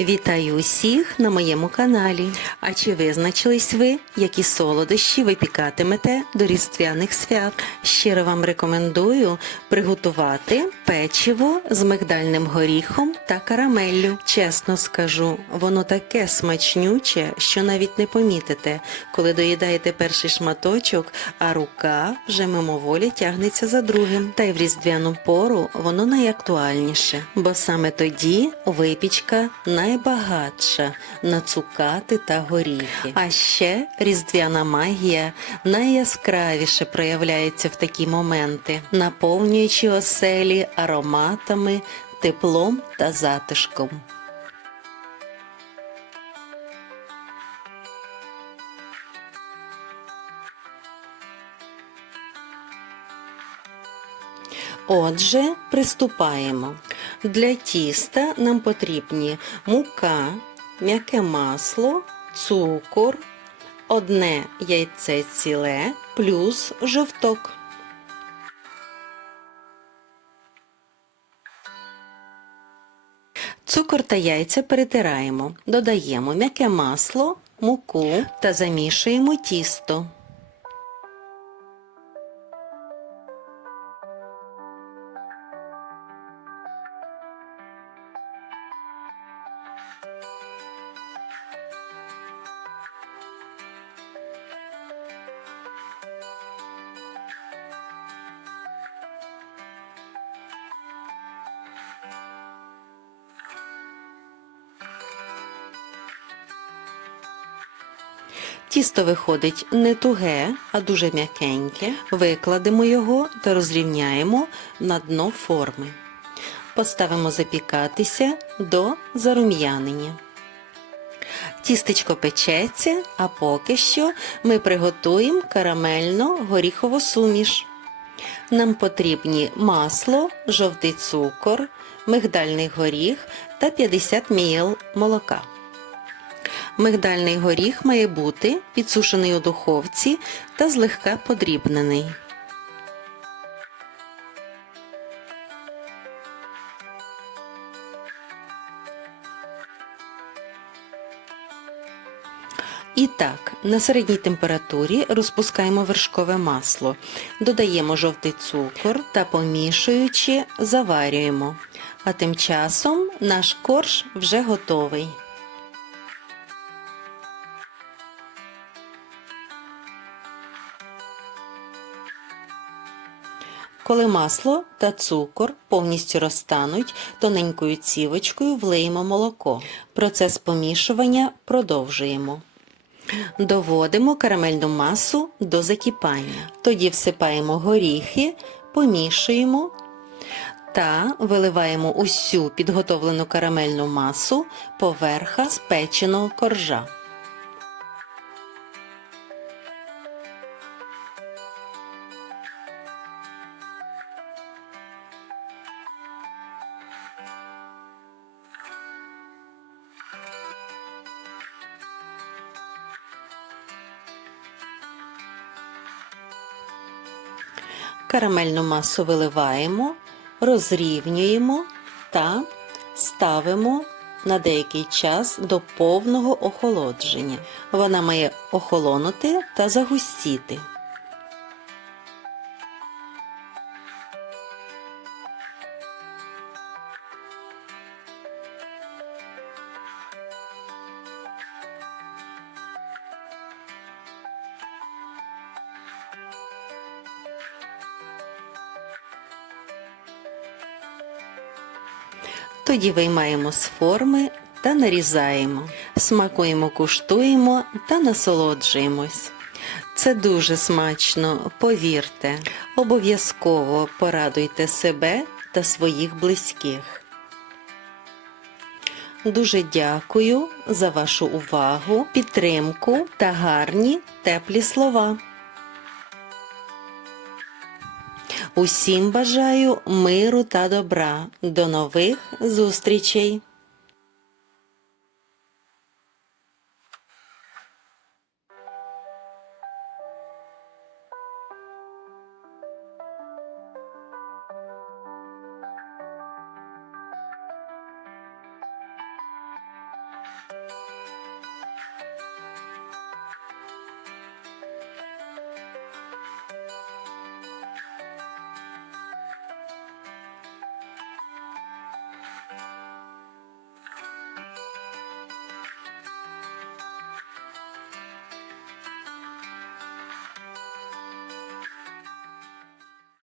Вітаю усіх на моєму каналі. А чи визначились ви, які солодощі ви пікатимете до різдвяних свят? Щиро вам рекомендую приготувати печиво з мигдальним горіхом та карамеллю. Чесно скажу, воно таке смачнюче, що навіть не помітите, коли доїдаєте перший шматочок, а рука вже мимоволі тягнеться за другим. Та й в різдвяну пору воно найактуальніше, бо саме тоді випічка найбагатша на цукати та горіхи. А ще різдвяна магія найяскравіше проявляється в такі моменти, наповнюючи оселі ароматами, теплом та затишком. Отже, приступаємо. Для тіста нам потрібні мука, м'яке масло, цукор, одне яйце ціле плюс жовток. Цукор та яйця перетираємо, додаємо м'яке масло, муку та замішуємо тісто. Тісто виходить не туге, а дуже м'якеньке. Викладемо його та розрівняємо на дно форми. Поставимо запікатися до зарум'янення. Тістечко печеться, а поки що ми приготуємо карамельно-горіхову суміш. Нам потрібні масло, жовтий цукор, мигдальний горіх та 50 мл молока. Мигдальний горіх має бути підсушений у духовці та злегка подрібнений. І так, на середній температурі розпускаємо вершкове масло, додаємо жовтий цукор та помішуючи заварюємо. А тим часом наш корж вже готовий. Коли масло та цукор повністю розтануть, тоненькою цівочкою влиємо молоко. Процес помішування продовжуємо. Доводимо карамельну масу до закипання. Тоді всипаємо горіхи, помішуємо та виливаємо усю підготовлену карамельну масу поверха спеченого коржа. Карамельну масу виливаємо, розрівнюємо та ставимо на деякий час до повного охолодження. Вона має охолонути та загустіти. Тоді виймаємо з форми та нарізаємо, смакуємо, куштуємо та насолоджуємось. Це дуже смачно, повірте. Обов'язково порадуйте себе та своїх близьких. Дуже дякую за вашу увагу, підтримку та гарні теплі слова. Усім бажаю миру та добра. До нових зустрічей!